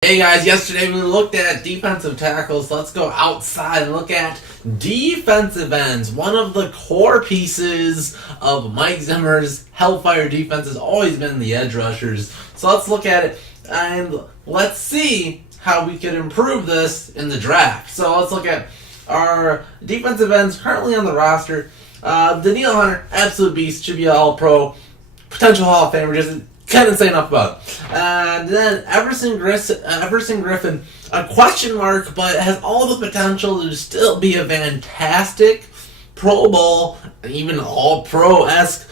Hey guys, yesterday we looked at defensive tackles. Let's go outside and look at defensive ends. One of the core pieces of Mike Zimmer's Hellfire defense has always been the edge rushers. So let's look at it and let's see how we could improve this in the draft. So let's look at our defensive ends currently on the roster. Danielle Hunter, absolute beast, should be an all-pro, potential Hall of Famer, just couldn't say enough about it. And then Everson Griffen, a question mark, but has all the potential to still be a fantastic Pro Bowl, even All-Pro-esque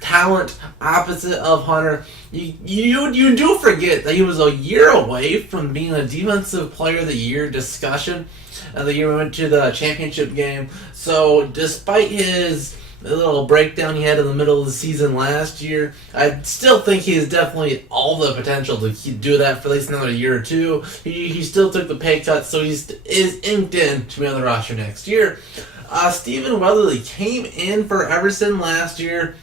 talent opposite of Hunter. You do forget that he was a year away from being a Defensive Player of the Year discussion. The year we went to the championship game. So despite his little breakdown he had in the middle of the season last year, I still think he has definitely all the potential to do that for at least another year or two. He still took the pay cut, so he is inked in to be on the roster next year. Stephen Weatherly came in for Everson last year,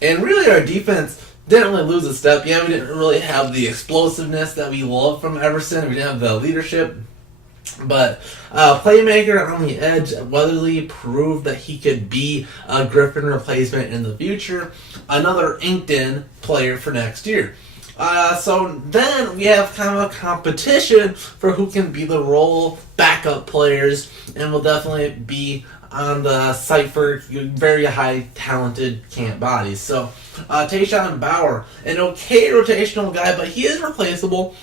and really our defense didn't really lose a step. Yeah, we didn't really have the explosiveness that we love from Everson. We didn't have the leadership. But playmaker on the edge, Weatherly proved that he could be a Griffen replacement in the future. Another inked-in player for next year. So then we have kind of a competition for who can be the role backup players, and will definitely be on the site for very high talented camp bodies. So Tayshawn Bauer, an okay rotational guy, but he is replaceable.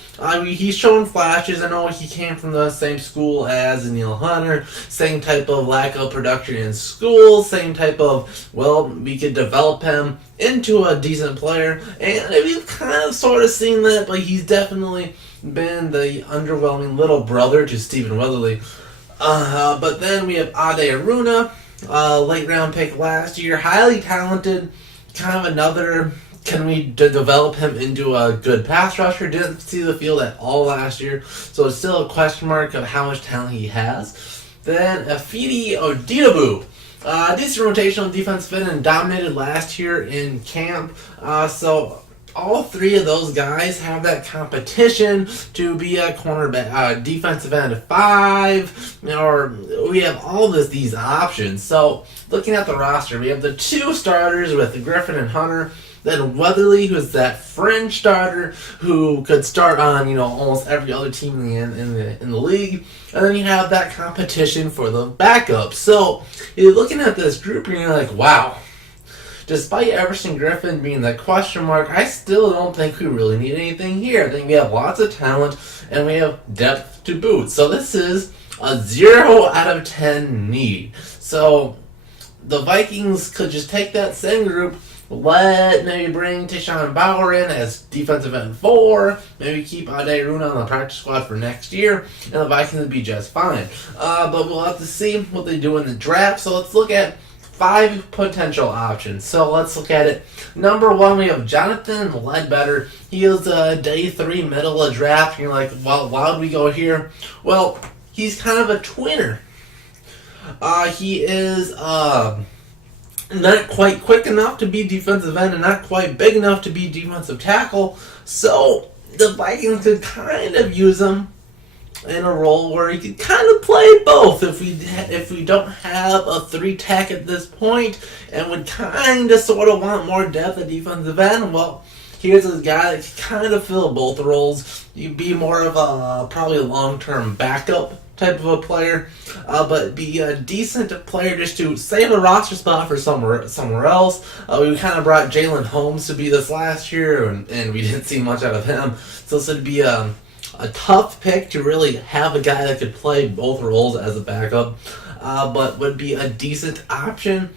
He's shown flashes. I know he came from the same school as Danielle Hunter, same type of lack of production in school, same type of, well, we could develop him into a decent player, and we've kind of sort of seen that, but he's definitely been the underwhelming little brother to Stephen Weatherly. But then we have Ade Aruna, late round pick last year, highly talented, kind of another, can we develop him into a good pass rusher? Didn't see the field at all last year, so it's still a question mark of how much talent he has. Then Afidi Odidabu, decent rotational defense fit and dominated last year in camp, so all three of those guys have that competition to be a cornerback, defensive end 5, or we have all these options. So looking at the roster, we have the two starters with Griffen and Hunter, then Weatherly, who's that fringe starter who could start on almost every other team in the league, and then you have that competition for the backup. So you're looking at this group and you're like, wow. Despite Everson Griffen being that question mark, I still don't think we really need anything here. I think we have lots of talent, and we have depth to boot. So this is a 0 out of 10 need. So the Vikings could just take that same group, maybe bring Tayshawn Bauer in as defensive end 4, maybe keep Ade Aruna on the practice squad for next year, and the Vikings would be just fine. But we'll have to see what they do in the draft. So let's look at 5 potential options. So let's look at it. Number 1, we have Jonathan Ledbetter. He is a day 3 middle of draft. You're like, well, why would we go here? Well, he's kind of a twinner. He is not quite quick enough to be defensive end and not quite big enough to be defensive tackle. So the Vikings could kind of use him in a role where he could kind of play both if we don't have a 3-tech at this point and would kind of sort of want more depth at defensive end. Well, here's a guy that can kind of fill both roles. You'd be more of a probably a long-term backup type of a player, but be a decent player just to save a roster spot for somewhere else. We kind of brought Jalen Holmes to be this last year, and we didn't see much out of him. So this would be a tough pick to really have a guy that could play both roles as a backup, but would be a decent option.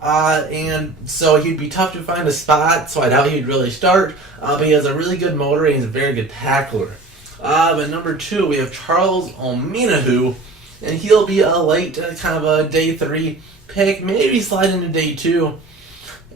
And so he'd be tough to find a spot, so I doubt he'd really start, but he has a really good motor and he's a very good tackler. But number 2, we have Charles Ominahu, and he'll be a late, kind of a day 3 pick, maybe slide into day 2.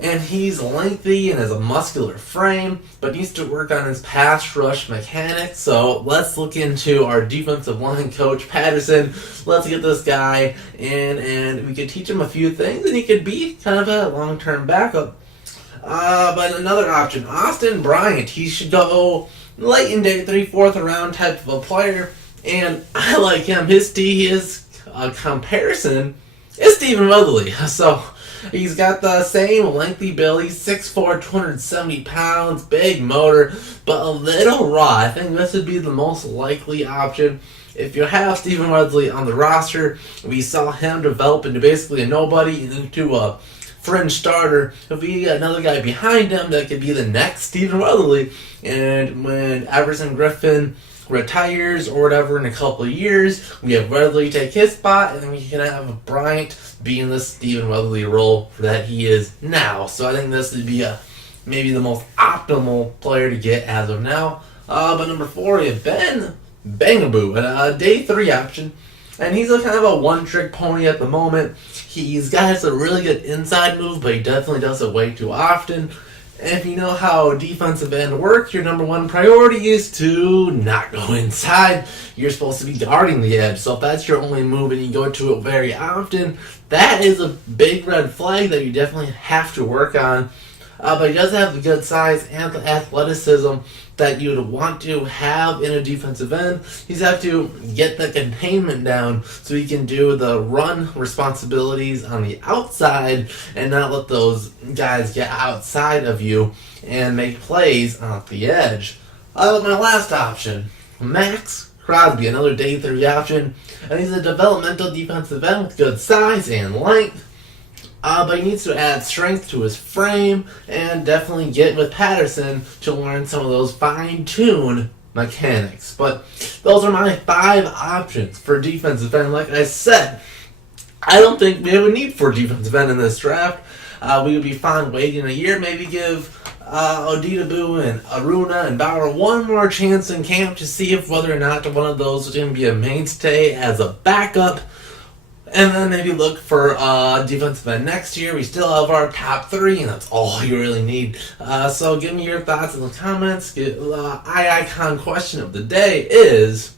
And he's lengthy and has a muscular frame, but needs to work on his pass rush mechanics. So let's look into our defensive line coach, Patterson. Let's get this guy in, and we could teach him a few things, and he could be kind of a long-term backup. But another option, Austin Bryant. He should go late in day 3, 4th round type of a player, and I like him. His comparison is Stephen Weatherly. So he's got the same lengthy build. He's 6'4", 270 pounds, big motor, but a little raw. I think this would be the most likely option. If you have Stephen Weatherly on the roster, we saw him develop into basically a nobody and into a fringe starter. If we get another guy behind him, that could be the next Stephen Weatherly. And when Everson Griffen retires or whatever in a couple of years, we have Weatherly take his spot, and then we can have Bryant be in the Stephen Weatherly role that he is now. So I think this would be maybe the most optimal player to get as of now. But number 4, we have Ben Bangaboo, a day 3 option. And he's a kind of a one-trick pony at the moment. He's got a really good inside move, but he definitely does it way too often. And if you know how defensive end works, your number 1 priority is to not go inside. You're supposed to be guarding the edge. So if that's your only move and you go to it very often, that is a big red flag that you definitely have to work on. But he does have the good size and the athleticism that you would want to have in a defensive end. He's have to get the containment down so he can do the run responsibilities on the outside and not let those guys get outside of you and make plays off the edge. My last option, Max Crosby, another day 3 option, and he's a developmental defensive end with good size and length. But he needs to add strength to his frame and definitely get with Patterson to learn some of those fine-tuned mechanics. But those are my 5 options for defensive end. Like I said, I don't think we have a need for defensive end in this draft. We would be fine waiting a year, maybe give Oditabu and Aruna and Bauer one more chance in camp to see if whether or not one of those is going to be a mainstay as a backup. And then maybe look for defensive end next year. We still have our top 3, and that's all you really need. So give me your thoughts in the comments. Icon question of the day is,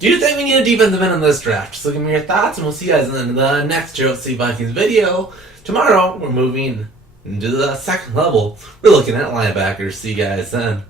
do you think we need a defensive end in this draft? So give me your thoughts, and we'll see you guys in the next JLC Vikings video. Tomorrow, we're moving into the second level. We're looking at linebackers. See you guys then.